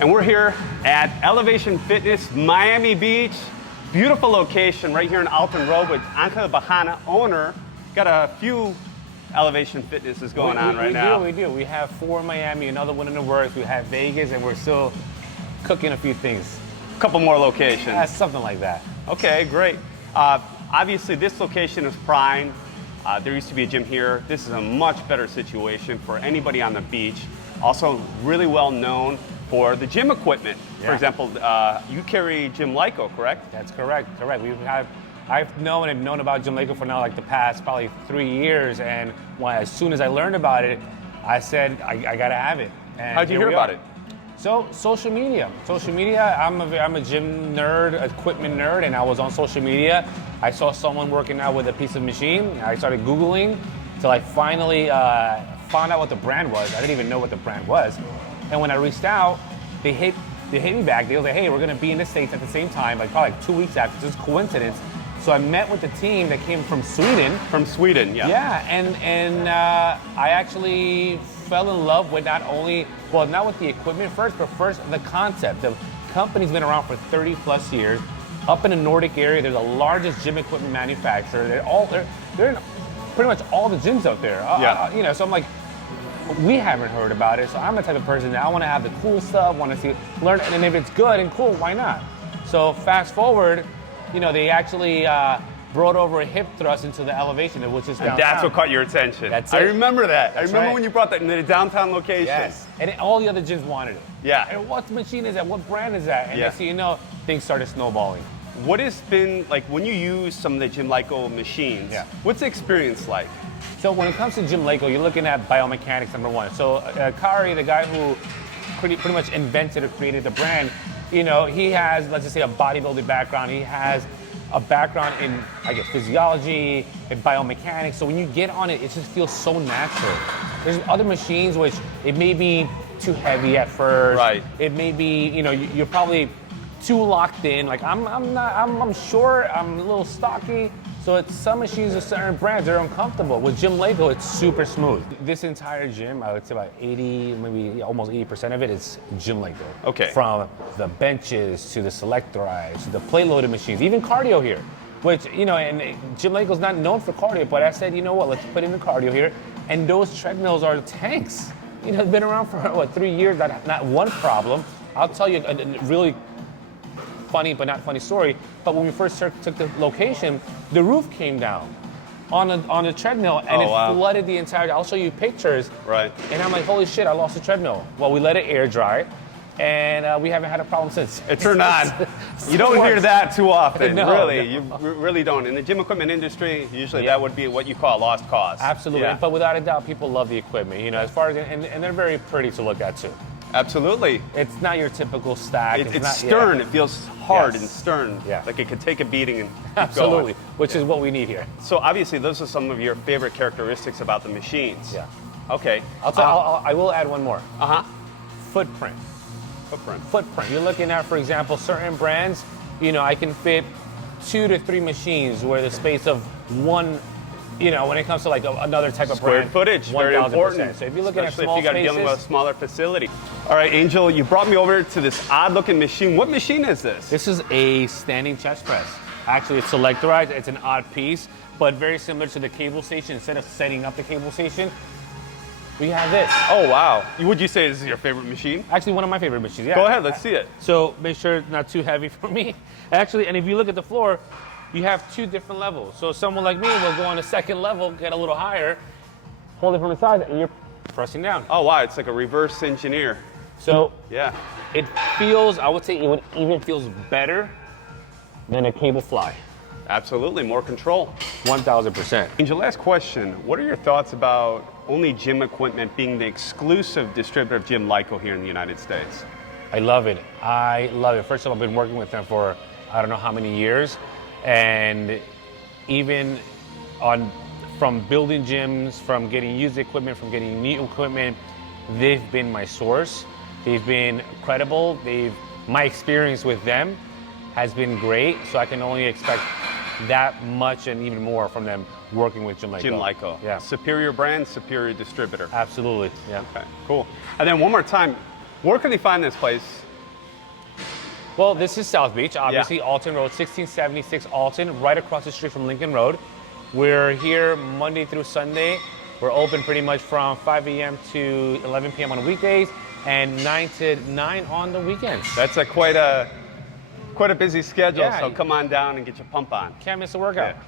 And we're here at Elev8tion Fitness, Miami Beach. Beautiful location right here in Alton Road with Angel Bajana, owner. Got a few Elev8tion Fitnesses going on right now. We do. We have 4 in Miami, another one in the works. We have Vegas, and we're still cooking a few things. A couple more locations. Yeah, something like that. Okay, great. Obviously, this location is prime. There used to be a gym here. This is a much better situation for anybody on the beach. Also, really well known for the gym equipment. Yeah. For example, you carry Gymleco, correct? That's correct. I've known about Gymleco for now like the past probably 3 years, and as soon as I learned about it, I said I gotta have it. And how'd you hear about it? So social media. I'm a gym nerd, equipment nerd, and I was on social media. I saw someone working out with a piece of machine. I started Googling till I finally found out what the brand was. I didn't even know what the brand was. And when I reached out, they hit me back. They were like, hey, we're gonna be in the States at the same time, like probably like 2 weeks after. Just coincidence. So I met with the team that came from Sweden. From Sweden, yeah. Yeah, and I actually fell in love with not with the equipment first, but first the concept. The company's been around for 30 plus years. Up in the Nordic area, they're the largest gym equipment manufacturer. They're in pretty much all the gyms out there. Yeah. So I'm like, we haven't heard about it. So I'm the type of person that I want to have the cool stuff, want to learn, and if it's good and cool, why not? So fast forward, they actually brought over a hip thrust into the Elev8tion, which is downtown. And that's what caught your attention. That's it. I remember that. That's I remember right. when you brought that in the downtown location. Yes, and all the other gyms wanted it. Yeah. And what machine is that? What brand is that? And next thing you know, things started snowballing. What has been, like, when you use some of the Gymleco machines, what's the experience like? So when it comes to Gymleco, you're looking at biomechanics, number one. So Kari, the guy who pretty much invented or created the brand, he has, let's just say, a bodybuilding background. He has a background in, I guess, physiology and biomechanics. So when you get on it, it just feels so natural. There's other machines which it may be too heavy at first. Right. It may be, you're probably too locked in. Like I'm short, I'm a little stocky. So it's some machines of certain brands, they're uncomfortable. With Gymleco, it's super smooth. This entire gym, I would say about 80, maybe almost 80% of it is Gymleco. Okay. From the benches to the select drives to the plate loaded machines, even cardio here. Which, and Gymleco's not known for cardio, but I said, you know what, let's put in the cardio here. And those treadmills are tanks. It's been around for 3 years, not one problem. I'll tell you a really funny but not funny story, but when we first took the location, the roof came down on the treadmill and flooded the entire. I'll show you pictures. Right. And I'm like, holy shit, I lost the treadmill. Well, we let it air dry, and we haven't had a problem since. It turned on. You don't hear that too often, really. No. You really don't. In the gym equipment industry, usually that would be what you call a lost cause. Absolutely. Yeah. But without a doubt, people love the equipment. As far as and they're very pretty to look at too. Absolutely. It's not your typical stack. It's not, stern. Yeah. It feels hard and Yes. stern. Yeah. Like it could take a beating and keep Absolutely. going. Which is what we need here. So obviously, those are some of your favorite characteristics about the machines. Yeah. Okay. I will add one more. Footprint. Footprint. You're looking at, for example, certain brands, I can fit 2 to 3 machines where the space of one, when it comes to like another type of Square brand. footage, very important. So if you're looking especially at small if you got to deal with a smaller facility. All right, Angel, you brought me over to this odd-looking machine. What machine is this? This is a standing chest press. Actually, it's selectorized. It's an odd piece, but very similar to the cable station. Instead of setting up the cable station, we have this. Oh, wow. Would you say this is your favorite machine? Actually, one of my favorite machines, yeah. Go ahead, let's see it. So make sure it's not too heavy for me. Actually, and if you look at the floor, you have 2 different levels. So someone like me will go on the second level, get a little higher, hold it from the side, and you're pressing down. Oh, wow, it's like a reverse engineer. So yeah, it feels, I would say it even feels better than a cable fly. Absolutely, more control. 1000%. Angel, last question. What are your thoughts about only gym equipment being the exclusive distributor of Gymleco here in the United States? I love it. First of all, I've been working with them for I don't know how many years. And even from building gyms, from getting used equipment, from getting new equipment, they've been my source. They've been credible. My experience with them has been great. So I can only expect that much and even more from them working with Gymleco. Gymleco. Yeah. Superior brand, superior distributor. Absolutely. Yeah. Okay, cool. And then one more time, where can they find this place? Well, this is South Beach, obviously, Alton Road, 1676 Alton, right across the street from Lincoln Road. We're here Monday through Sunday. We're open pretty much from 5 a.m. to 11 p.m. on weekdays and 9 to 9 on the weekends. That's quite a busy schedule, Yeah. so come on down and get your pump on. Can't miss a workout. Yeah.